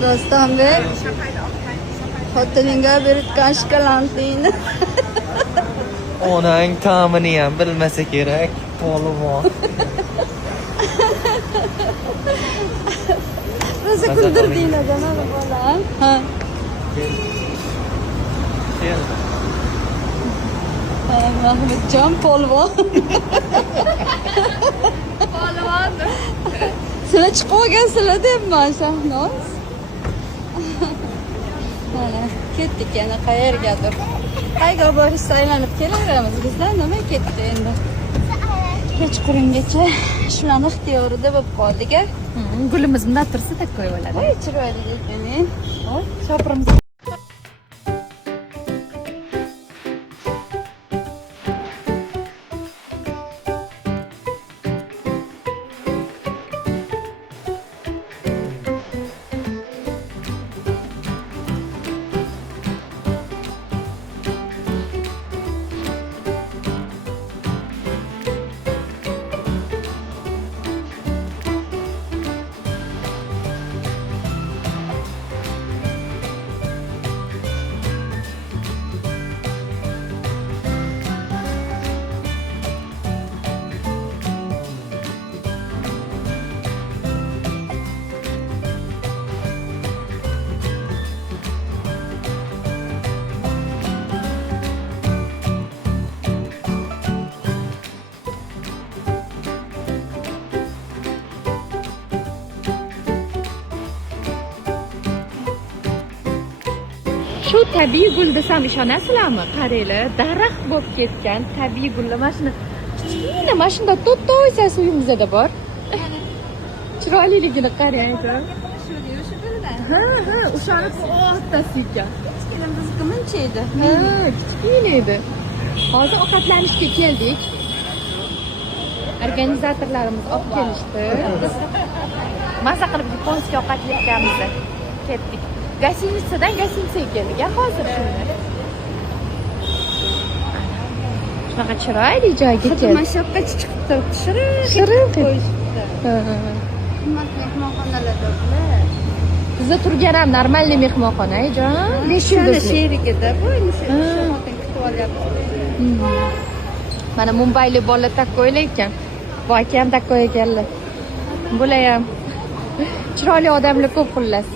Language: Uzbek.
Dostonbek xotiningga berayotgan shokoladini. Onang ta'mini ham bilmasa kerak, polvon. Rosa kuldirding adamlar bolam. Ha. Mahmudjon polvon. Polvon. Sizlar chiqib olgansizlar debman, Shahnoz. Mana ketdik yana qayergadir. Qayga borishsa aylanib kelaveramiz. Bizlar nima ketdi endi? Kechqurungacha shularni ixtiyorida bo'lib qoldik-a. Gulimiz bundan tursa takkoy bo'ladi. Voy, chiroyli ekan. Voy, shopirimiz. Shu tabiiy gul desam ishonasizlarmi? Qaranglar, daraxt bo'lib ketgan tabiiy gullar. Mana shuni kichkina mana shunda to'rtta uyimizda bor. Chiroyliligini qarang. Ha, o'shani o'rtasi ekan. Kichkina bizga muncha edi. Ha, kichkina edi. Hozir ovqatlanishga keldik. Organizatorlarimiz olib kelishdi. Maza qilib yaponskiy ovqat yeyotganmiz. Ketdik. Gостиницаdan gостиницаga keldik. Hozir shunda. Shunaqa chiroyli joyga keldik. Mashoqqa chiqib turibdi. Shirin qo'yishibdi. Hurmatli mehmonxonalarda bular. Bizda turgan ham normalniy mehmonxona, jon. 5 yulduzli. Sherigida bo'yni xotin kutib olyapti. Mana Mumbaylik bola takkoylar ekan. Bu akam takkoy ekanlar. Bular ham chiroyli odamlar ko'p xullas.